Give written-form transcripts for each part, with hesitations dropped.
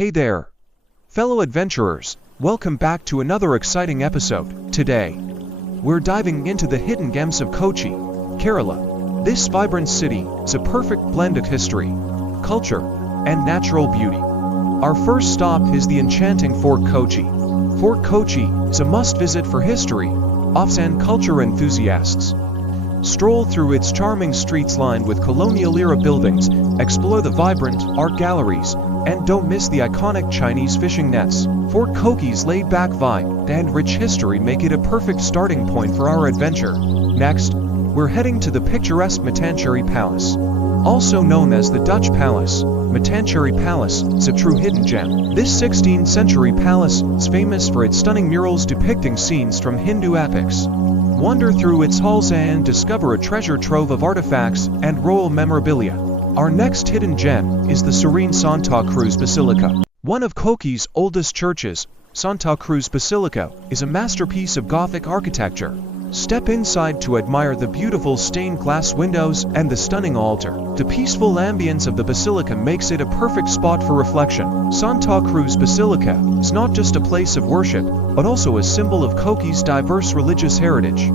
Hey there, fellow adventurers, welcome back to another exciting episode. Today, we're diving into the hidden gems of Kochi, Kerala. This vibrant city is a perfect blend of history, culture, and natural beauty. Our first stop is the enchanting Fort Kochi. Fort Kochi is a must-visit for history, offs and culture enthusiasts. Stroll through its charming streets lined with colonial-era buildings, explore the vibrant art galleries, and don't miss the iconic Chinese fishing nets. Fort Kochi's laid-back vibe and rich history make it a perfect starting point for our adventure. Next, we're heading to the picturesque Matanchery Palace. Also known as the Dutch Palace, Matanchery Palace is a true hidden gem. This 16th century palace is famous for its stunning murals depicting scenes from Hindu epics. Wander through its halls and discover a treasure trove of artifacts and royal memorabilia. Our next hidden gem is the serene Santa Cruz Basilica. One of Kochi's oldest churches, Santa Cruz Basilica, is a masterpiece of Gothic architecture. Step inside to admire the beautiful stained glass windows and the stunning altar. The peaceful ambience of the basilica makes it a perfect spot for reflection. Santa Cruz Basilica is not just a place of worship, but also a symbol of Kochi's diverse religious heritage.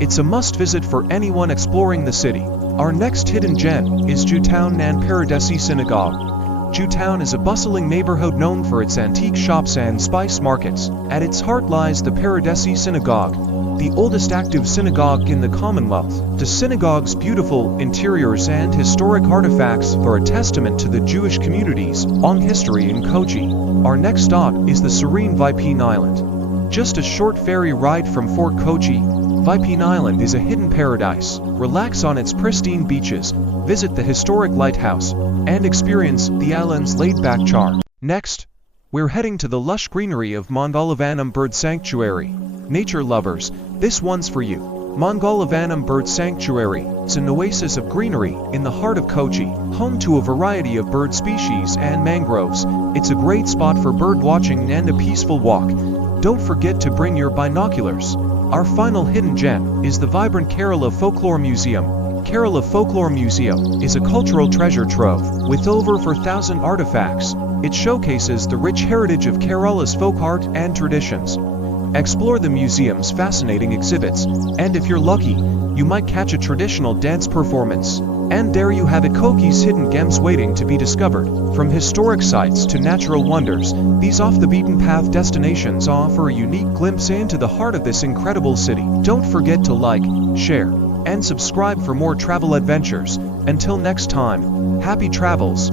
It's a must-visit for anyone exploring the city. Our next hidden gem is Jewtown and Paradesi Synagogue. Jewtown is a bustling neighborhood known for its antique shops and spice markets. At its heart lies the Paradesi Synagogue, the oldest active synagogue in the Commonwealth. The synagogue's beautiful interiors and historic artifacts are a testament to the Jewish community's long history in Kochi. Our next stop is the serene Vipin Island. Just a short ferry ride from Fort Kochi, Vipin Island is a hidden paradise. Relax on its pristine beaches, visit the historic lighthouse, and experience the island's laid-back charm. Next, we're heading to the lush greenery of Mongolavanam Bird Sanctuary. Nature lovers, this one's for you. Mongolavanam Bird Sanctuary is an oasis of greenery in the heart of Kochi, home to a variety of bird species and mangroves. It's a great spot for bird watching and a peaceful walk. Don't forget to bring your binoculars. Our final hidden gem is the vibrant Kerala Folklore Museum. Kerala Folklore Museum is a cultural treasure trove with over 4,000 artifacts. It showcases the rich heritage of Kerala's folk art and traditions. Explore the museum's fascinating exhibits, and if you're lucky, you might catch a traditional dance performance. And there you have it, Kochi's hidden gems waiting to be discovered. From historic sites to natural wonders, these off-the-beaten-path destinations offer a unique glimpse into the heart of this incredible city. Don't forget to like, share, and subscribe for more travel adventures. Until next time, happy travels!